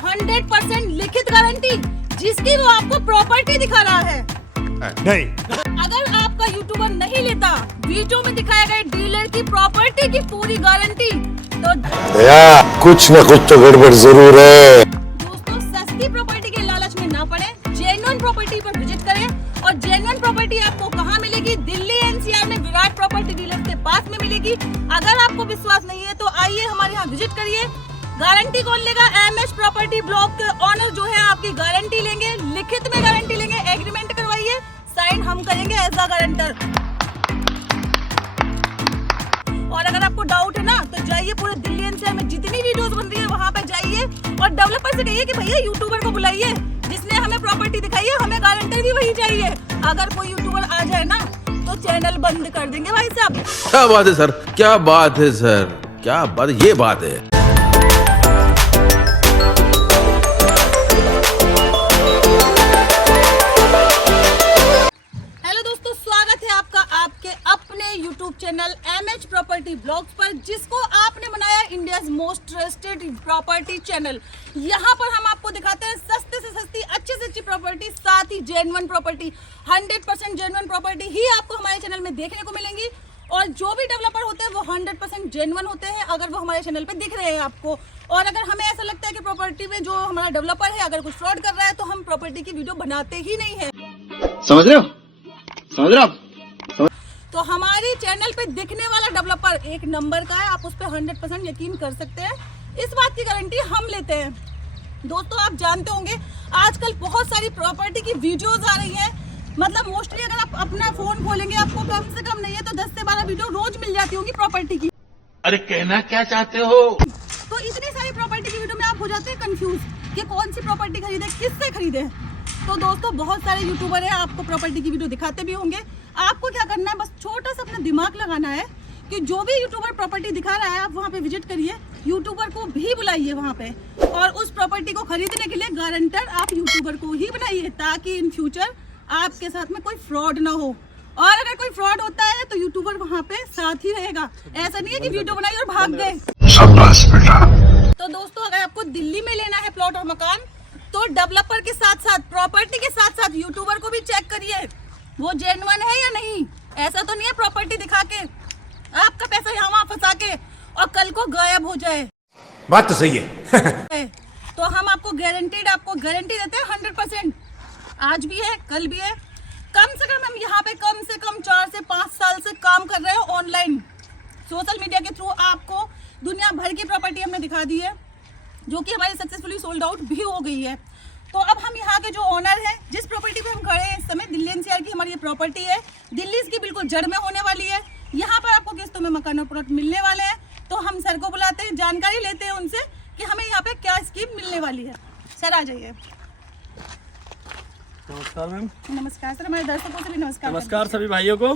100% लिखित गारंटी, जिसकी वो आपको प्रॉपर्टी दिखा रहा है। नहीं, अगर आपका यूट्यूबर नहीं लेता वीडियो में दिखाए गए डीलर की प्रॉपर्टी की पूरी गारंटी, तो कुछ न कुछ तो गड़बड़ जरूर है। दोस्तों, सस्ती प्रॉपर्टी के लालच में ना पड़े, जेन्युइन प्रॉपर्टी पर विजिट करें। और जेन्युइन प्रॉपर्टी आपको कहाँ मिलेगी? दिल्ली एनसीआर में विराट प्रॉपर्टी डीलर के पास में मिलेगी। अगर आपको विश्वास नहीं है तो आइए हमारे यहाँ विजिट करिए। गारंटी कौन लेगा? एमएच प्रॉपर्टी ब्लॉक के ऑनर जो है आपकी गारंटी लेंगे, लिखित में गारंटी लेंगे, एग्रीमेंट करवाइए, साइन हम करेंगे एज अ गारंटर। और अगर आपको डाउट है ना तो जाइए पूरे दिल्ली एनसीआर में जितनी वीडियोस बन रही है वहाँ पे जाइए और डेवलपर से कहिए कि भैया यूट्यूबर को बुलाइए जिसने हमें प्रॉपर्टी दिखाई है, हमें गारंटर भी वही चाहिए। अगर कोई यूट्यूबर आ जाए ना तो चैनल बंद कर देंगे भाई साहब। क्या बात है सर, क्या बात है सर, क्या बात, ये बात है। YouTube channel MH property blogs पर, जिसको आपने बनाया India's most trusted property channel. यहाँ पर हम आपको दिखाते हैं सस्ते से सस्ती, अच्छे से अच्छी प्रॉपर्टी, साथ ही जेन्युइन प्रॉपर्टी। 100% जेन्युइन प्रॉपर्टी ही आपको हमारे चैनल में देखने को मिलेंगी। और जो भी डेवलपर होते हैं वो 100% जेन्युइन होते हैं अगर वो हमारे चैनल पे दिख रहे हैं आपको। और अगर हमें ऐसा लगता है कि प्रॉपर्टी में जो हमारा डेवलपर है अगर कुछ फ्रॉड कर रहा है तो हम प्रॉपर्टी की वीडियो बनाते ही नहीं है। समझ रहे हो? तो हमारे चैनल पे दिखने वाला डेवलपर एक नंबर का है, आप उस पर 100% यकीन कर सकते हैं। इस बात की गारंटी हम लेते हैं। दोस्तों, आप जानते होंगे आजकल बहुत सारी प्रॉपर्टी की वीडियोस आ रही हैं। मतलब मोस्टली अगर आप अपना फोन खोलेंगे आपको कम से कम नहीं है तो 10 से 12 वीडियो रोज मिल जाती होंगी प्रॉपर्टी की। अरे कहना क्या चाहते हो? तो इतनी सारी प्रॉपर्टी की वीडियो में आप हो जाते हैं कंफ्यूज कि कौन सी प्रॉपर्टी खरीदे, किससे खरीदे। तो दोस्तों, बहुत सारे यूट्यूबर हैं आपको प्रॉपर्टी की वीडियो दिखाते भी होंगे। आपको क्या करना है, बस छोटा सा अपना दिमाग लगाना है कि जो भी यूट्यूबर प्रॉपर्टी दिखा रहा है आप वहाँ पे विजिट करिए, यूट्यूबर को भी बुलाइए वहाँ पे, और उस प्रॉपर्टी को खरीदने के लिए गारंटर आप यूट्यूबर को ही बनाइए, ताकि इन फ्यूचर आपके साथ में कोई फ्रॉड ना हो। और अगर कोई फ्रॉड होता है तो यूट्यूबर वहाँ पे साथ ही रहेगा। ऐसा नहीं है कि वीडियो बनाई और भाग गए। तो दोस्तों, अगर आपको दिल्ली में लेना है प्लॉट और मकान तो डेवलपर के साथ साथ, प्रॉपर्टी के साथ साथ यूट्यूबर को भी चेक करिए वो जेन्युइन है या नहीं। ऐसा तो नहीं है प्रॉपर्टी दिखा के आपका पैसा यहाँ वहाँ फंसा के और कल को गायब हो जाए। बात तो सही है। तो हम आपको गारंटी देते हैं 100%। आज भी है, कल भी है। कम से कम हम यहाँ पे कम से कम 4 से 5 साल से काम कर रहे हैं ऑनलाइन, सोशल मीडिया के थ्रू। आपको दुनिया भर की प्रॉपर्टी हमने दिखा दी है जो कि हमारी सक्सेसफुली सोल्ड आउट भी हो गई है। तो अब हम यहाँ के जो ओनर हैं, जिस प्रॉपर्टी पे हम खड़े हैं इस समय, दिल्ली एनसीआर की हमारी ये प्रॉपर्टी है। दिल्ली इसकी बिल्कुल जड़ में होने वाली है। यहाँ पर आपको किस्तों में मकान और प्लॉट मिलने वाले हैं। तो हम सर को बुलाते हैं, जानकारी लेते हैं उनसे कि हमें यहाँ पे क्या स्कीम मिलने वाली है। सर आ जाइए। नमस्कार मैम। नमस्कार सर, हमारे दर्शकों से भी नमस्कार। नमस्कार सभी भाइयों को।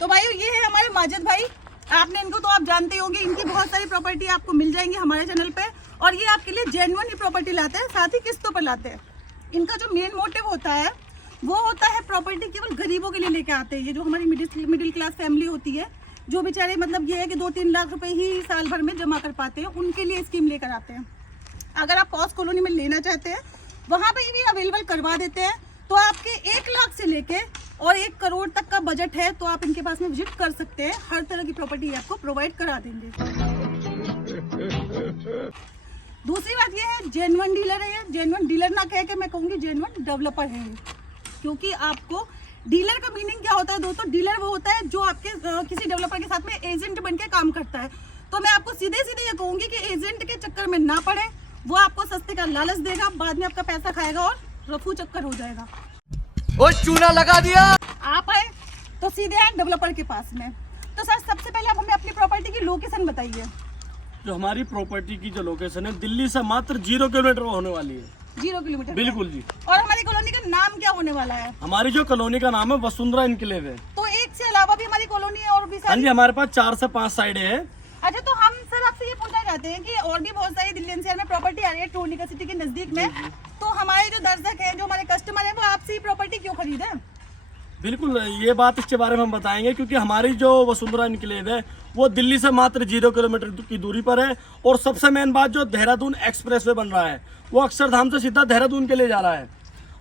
तो भाइयों, ये है हमारे माजिद भाई। आपने इनको तो आप जानते होंगे, इनकी बहुत सारी प्रॉपर्टी आपको मिल जाएंगी हमारे चैनल पे। और ये आपके लिए जेन्युइन ही प्रॉपर्टी लाते हैं, साथ ही किस्तों पर लाते हैं। इनका जो मेन मोटिव होता है वो होता है प्रॉपर्टी केवल गरीबों के लिए लेके आते हैं। ये जो हमारी मिडिल क्लास फैमिली होती है, जो बेचारे मतलब ये है कि 2-3 लाख रुपए ही साल भर में जमा कर पाते हैं, उनके लिए स्कीम लेकर आते हैं। अगर आप कॉस्ट कॉलोनी में लेना चाहते हैं वहाँ पर भी अवेलेबल करवा देते हैं। तो आपके 1 लाख से लेके और 1 करोड़ तक का बजट है तो आप इनके पास में विजिट कर सकते हैं। हर तरह की प्रॉपर्टी आपको प्रोवाइड करा देंगे। दूसरी बात ये है, जेन्युइन डीलर है। जेन्युइन डीलर ना कह के मैं कहूँगी जेन्युइन डेवलपर है, क्योंकि आपको डीलर का मीनिंग क्या होता है दोस्तों? डीलर वो होता है जो आपके किसी डेवलपर के साथ में एजेंट बन के काम करता है। तो मैं आपको सीधे सीधे ये कहूँगी कि एजेंट के चक्कर में ना पड़े। वो आपको सस्ते का लालच देगा, बाद में आपका पैसा खाएगा और रफू चक्कर हो जाएगा। ओ चूना लगा दिया। आप आए तो सीधे आए डेवलपर के पास में। तो सर, सबसे पहले आप हमें अपनी प्रॉपर्टी की लोकेशन बताइए। जो हमारी प्रॉपर्टी की जो लोकेशन है दिल्ली से मात्र 0 किलोमीटर होने वाली है। 0 किलोमीटर? बिल्कुल जी। और हमारी कॉलोनी का नाम क्या होने वाला है? हमारी जो कॉलोनी का नाम है वसुंधरा इनक्लेव है। तो एक से अलावा भी हमारी कॉलोनी है और भी हाँ जी, हमारे पास 4 से 5 साइड है। अच्छा, तो हम सर आपसे ये पूछना चाहते हैं कि और भी बहुत सारी दिल्ली एनसीआर में प्रॉपर्टी आ रही है टोनिका सिटी के नजदीक में, तो हमारे जो दर्शक हैं, जो हमारे कस्टमर हैं, वो आपसे ही प्रॉपर्टी क्यों खरीदे? बिल्कुल ये बात इसके बारे में हम बताएंगे, क्योंकि हमारी जो वसुंधरा इनक्लेव है वो दिल्ली से मात्र 0 किलोमीटर की दूरी पर है। और सबसे मेन बात, जो देहरादून एक्सप्रेसवे बन रहा है वो अक्षरधाम से सीधा देहरादून के लिए जा रहा है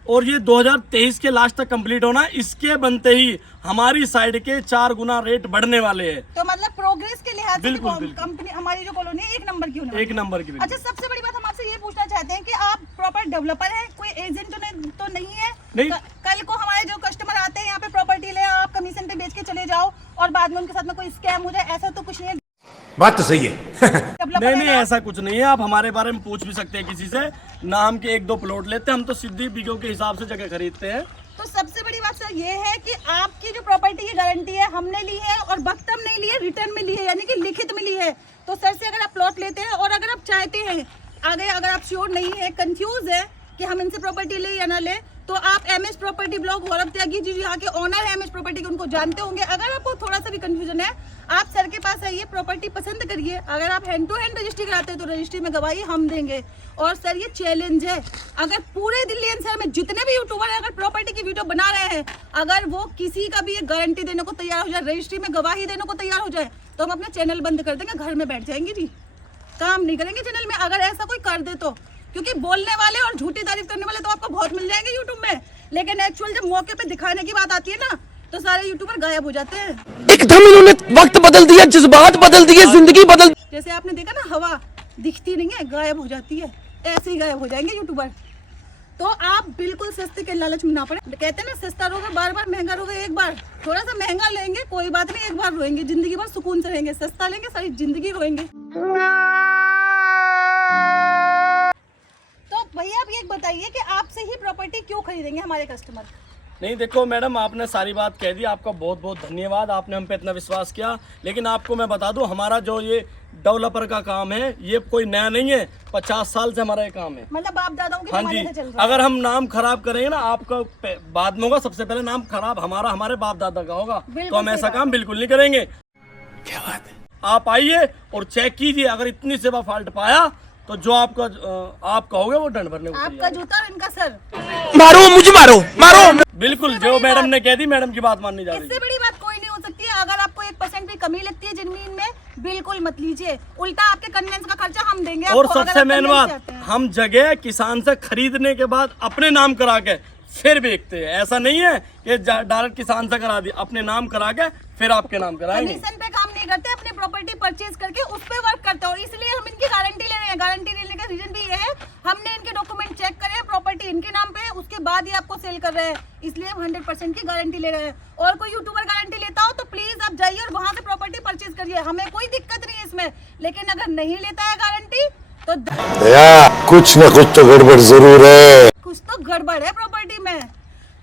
और ये 2023 के लास्ट तक कंप्लीट होना। इसके बनते ही हमारी साइड के 4 गुना रेट बढ़ने वाले हैं। तो मतलब प्रोग्रेस के लिहाज से बिल्कुल, भी बिल्कुल। कंपनी हमारी जो कॉलोनी है 1 नंबर की होने वाली एक है। नंबर की बिल्कुल। अच्छा, सबसे बड़ी बात हम आपसे ये पूछना चाहते हैं कि आप प्रॉपर डेवलपर हैं, कोई एजेंट तो नहीं है? नहीं। कल को हमारे जो कस्टमर आते हैं यहाँ पे प्रॉपर्टी ले, आप कमीशन पे बेच के चले जाओ और बाद में उनके साथ में कोई स्कैम हो जाए, ऐसा तो कुछ नहीं है। बात तो सही है। डेवलपर नहीं है ना? ऐसा कुछ नहीं है। आप हमारे बारे में पूछ भी सकते हैं किसी से। ना हम के 1-2 प्लॉट लेते हैं, हम तो सीधी बीघों के हिसाब से जगह खरीदते हैं। तो सबसे बड़ी बात सर ये है कि आपकी जो प्रॉपर्टी की गारंटी है हमने ली है और वक्त हम नहीं ली है, रिटर्न में ली है, यानी कि लिखित में ली है। तो सर से अगर आप प्लॉट लेते हैं और अगर आप चाहते हैं आगे, अगर आप श्योर नहीं है, कंफ्यूज है कि हम इनसे प्रॉपर्टी ले या ना ले, तो आप MS प्रॉपर्टी ब्लॉग गौरव त्यागी जी यहाँ के ओनर है MS प्रॉपर्टी के, उनको जानते होंगे। अगर आपको थोड़ा सा भी कंफ्यूजन है, आप सर के पास आइए, प्रॉपर्टी पसंद करिए। अगर आप हैंड टू हैंड रजिस्ट्री कराते हैं तो रजिस्ट्री में गवाही हम देंगे। और सर ये चैलेंज है, अगर पूरे दिल्ली एनसीआर में जितने भी यूट्यूबर हैं, अगर प्रॉपर्टी की वीडियो बना रहे हैं, अगर वो किसी का भी एक गारंटी देने को तैयार हो जाए, रजिस्ट्री में गवाही देने को तैयार हो जाए, तो हम अपना चैनल बंद कर देंगे, घर में बैठ जाएंगे जी, काम नहीं करेंगे चैनल में। अगर ऐसा कोई कर दे तो, क्योंकि बोलने वाले और झूठी तारीफ करने वाले तो आपको बहुत मिल जाएंगे यूट्यूब में, लेकिन एक्चुअल जब मौके पे दिखाने की बात आती है ना, तो सारे यूट्यूबर गायब हो जाते हैं। एकदम इन्होंने वक्त बदल दिया, जज्बात बदल दिए, जिंदगी बदल। जैसे आपने देखा ना, हवा दिखती नहीं है, गायब हो जाती है, ऐसे ही गायब हो जाएंगे यूट्यूबर। तो आप बिल्कुल सस्ते के लालच में ना पड़े। कहते हैं ना, सस्ता रोगे बार बार, महंगा रोगे एक बार। थोड़ा सा महंगा लेंगे कोई बात नहीं, एक बार रोएंगे, जिंदगी भर सुकून से रहेंगे। सस्ता लेंगे सारी जिंदगी रोएंगे। तो भैया आप ये बताइए कि आपसे ही प्रॉपर्टी क्यों खरीदेंगे हमारे कस्टमर? नहीं देखो मैडम, आपने सारी बात कह दी, आपका बहुत बहुत धन्यवाद, आपने हम पे इतना विश्वास किया। लेकिन आपको मैं बता दूं, हमारा जो ये डेवलपर का काम है ये कोई नया नहीं है, 50 साल से हमारा ये काम है। मतलब बाप दादाओं के हाँ जमाने जी, से चल रहा है। अगर हम नाम खराब करेंगे ना, आपका बाद में होगा, सबसे पहले नाम खराब हमारा हमारे बाप दादा का होगा। तो हम ऐसा काम बिल्कुल नहीं करेंगे। क्या बात है? आप आइए और चेक कीजिए, अगर इतनी सेवा फॉल्ट पाया तो जो आपका आप कहोगे वो दंड भरने को आपका तैयार है। जूता और इनका सर। मारो मुझे, मारो मारो। बिल्कुल, जो मैडम ने कह दी, मैडम की बात माननी जा रही इससे है। बड़ी बात कोई नहीं हो सकती है। अगर आपको 1% भी कमी लगती है जमीन में, बिल्कुल मत लीजिए, उल्टा आपके कन्वेंस का खर्चा हम देंगे और आपको, अगर सबसे आप मेन convince बात, चाहते हैं। हम जगह किसान से खरीदने के बाद अपने नाम करा के फिर बेचते हैं। ऐसा नहीं है कि डायरेक्ट किसान से करा दी, अपने नाम करा के फिर आपके नाम कराएंगे। कमीशन पे काम नहीं करते, अपनी प्रॉपर्टी परचेज करके उस पे वर्क करते हैं। और इसलिए हम इनकी गारंटी ले रहे हैं। गारंटी लेने का रीजन भी ये है, हमने इनके डॉक्यूमेंट चेक करे, प्रॉपर्टी इनके नाम पे है, उसके बाद ही आपको सेल कर रहे हैं, इसलिए हम 100% की गारंटी ले रहे हैं। और कोई यूट्यूबर गारंटी लेता हो तो प्लीज आप जाइए और वहां से प्रॉपर्टी परचेज करिए, हमें कोई दिक्कत नहीं है इसमें। लेकिन अगर नहीं लेता है गारंटी तो दया, कुछ न कुछ तो गड़बड़ जरूर है। कुछ तो गड़बड़ है प्रॉपर्टी में।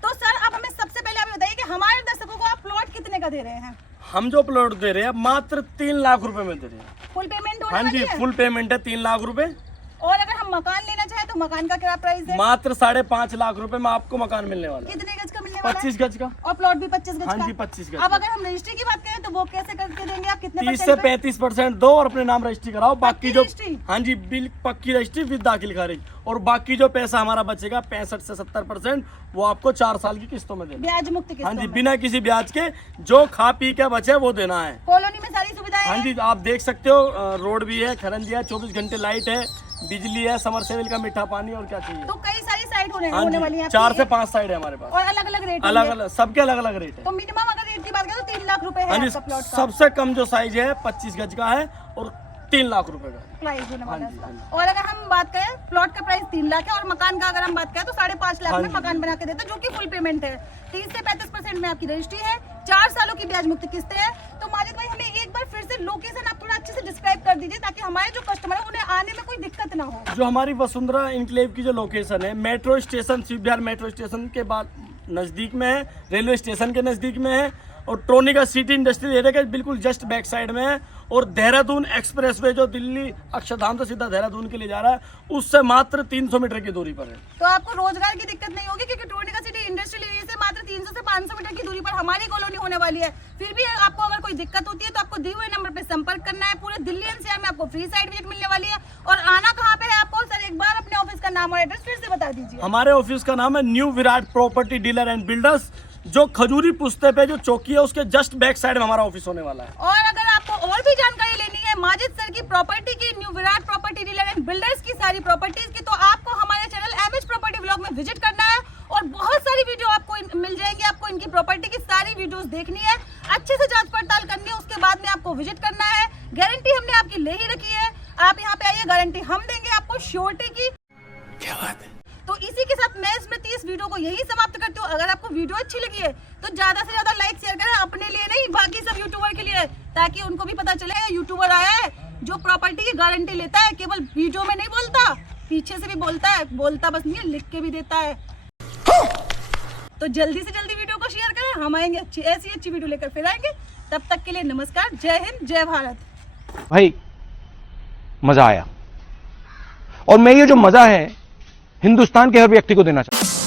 तो सर आप हमें सबसे पहले आप बताइए कि हमारे दर्शकों को आप प्लॉट कितने का दे रहे हैं? हम जो प्लॉट दे रहे हैं मात्र 3 लाख रुपए में दे रहे हैं। फुल पेमेंट होने हाँ वाली जी, है? फुल पेमेंट है 3 लाख रुपए। और अगर हम मकान लेना चाहें तो मकान का क्या प्राइस है? मात्र 5.5 लाख रुपए में आपको मकान मिलने वाला है। कितने गज का मिलने वाला है? 25 गज का। और प्लॉट भी 25 गज हाँ का? जी, 25 गज अब का। अगर हम रजिस्ट्री की बात करें तो वो कैसे करके देंगे आप? कितने 30 से परसेंट पे? 35% दो और अपने नाम रजिस्ट्री कराओ। बाकी पक्की जो रजिस्ट्री? हाँ जी, बिल पक्की रजिस्ट्री विद दाखिल खारिज। और बाकी जो पैसा हमारा बचेगा 65 से 70%, वो आपको 4 साल की किस्तों में देना है। ब्याज मुक्त किस्तों हाँ जी, में? बिना किसी ब्याज के, जो खा पी के बचे वो देना है। कॉलोनी में सारी सुविधाएं हाँ हैं? जी, आप देख सकते हो, रोड भी है, खरंजी है, 24 घंटे लाइट है, बिजली है, समरसेबल का मीठा पानी, और क्या चाहिए। तो कई सारी साइट हाँ होने वाली जी, है 4 से आपकी? 5 साइड है हमारे पास, और अलग अलग रेट अलग होंगे? अलग, सबके अलग अलग रेट है। तो मिनिमम अगर रेट की बात करें तो 3 लाख रुपए है हाँ जी, आपका प्लॉट का सबसे कम जो साइज है 25 गज का है और 3 लाख रुपए का। प्राइस होने वाला है हाँ जी, इसका। और अगर हम बात करें प्लॉट का प्राइस 3 लाख है और मकान का अगर हम बात करें तो 5.5 लाख हाँ में जी। मकान बना के देते हैं, जो कि फुल पेमेंट है। 30 से 35% में आपकी रजिस्ट्री है, 4 सालों की ब्याज मुक्त किस्तें हैं। तो माजिद भाई हमें एक बार फिर से लोकेशन आप थोड़ा अच्छे से डिस्क्राइब कर दीजिए, ताकि हमारे जो कस्टमर है उन्हें आने में कोई दिक्कत ना हो। जो हमारी वसुंधरा इनक्लेव की जो लोकेशन है, मेट्रो स्टेशन, शिव विहार मेट्रो स्टेशन के बाद नज़दीक में है, रेलवे स्टेशन के नज़दीक में है, और ट्रोनिका सिटी इंडस्ट्रियल एरिया के बिल्कुल जस्ट बैक साइड में है। और देहरादून एक्सप्रेसवे जो दिल्ली अक्षरधाम से सीधा देहरादून के लिए जा रहा है, उससे मात्र 300 मीटर की दूरी पर है। तो आपको रोजगार की दिक्कत नहीं होगी, क्योंकि ट्रोनिका सिटी इंडस्ट्रियल एरिया से मात्र 300 से 500 मीटर की दूरी पर हमारी कॉलोनी होने वाली है। फिर भी आपको अगर कोई दिक्कत होती है तो आपको दिए हुए नंबर पे संपर्क करना है। पूरे दिल्ली एनसीआर में आपको फ्री साइट विजिट मिलने वाली है। और आना कहाँ पे है आपको? सर एक बार अपने ऑफिस का नाम और एड्रेस फिर से बता दीजिए। हमारे ऑफिस का नाम है new Virat property dealer and builders, जो खजूरी पुस्ते पे जो चौकी है उसके जस्ट बैक साइड में हमारा ऑफिस होने वाला है। और अगर आपको और भी जानकारी लेनी है माजिद सर की प्रॉपर्टी की, new Virat property dealer and builders की सारी प्रॉपर्टीज की, तो आपको हमारे चैनल एमएच प्रॉपर्टी व्लॉग में विजिट करना है और बहुत सारी वीडियो आपको मिल जाएंगी। आपको इनकी प्रॉपर्टी की सारी वीडियोस देखनी है, अच्छे से जांच पड़ताल करनी है, उसके बाद में आपको विजिट करना है। गारंटी हमने आपकी ले ही रखी है, आप यहाँ पे आइए, गारंटी हम देंगे आपको श्योरिटी की। क्या बात है। तो इसी के साथ मैं स्मृति इस वीडियो को यही समाप्त करती हूँ। अगर आपको वीडियो अच्छी लगी है तो ज्यादा से ज्यादा लाइक शेयर करें, अपने लिए नहीं बाकी सब यूट्यूबर के लिए, ताकि उनको भी पता चले यूट्यूबर आया है जो प्रॉपर्टी की गारंटी लेता है, केवल वीडियो में नहीं बोलता, पीछे से भी बोलता है, बोलता बस नहीं है, लिख के भी देता है। तो जल्दी से जल्दी वीडियो को शेयर करें, हम आएंगे ऐसी अच्छी वीडियो लेकर फिर आएंगे। तब तक के लिए नमस्कार, जय हिंद, जय भारत। भाई मजा आया, और मैं ये जो मजा है हिंदुस्तान के हर व्यक्ति को देना चाहता हूं।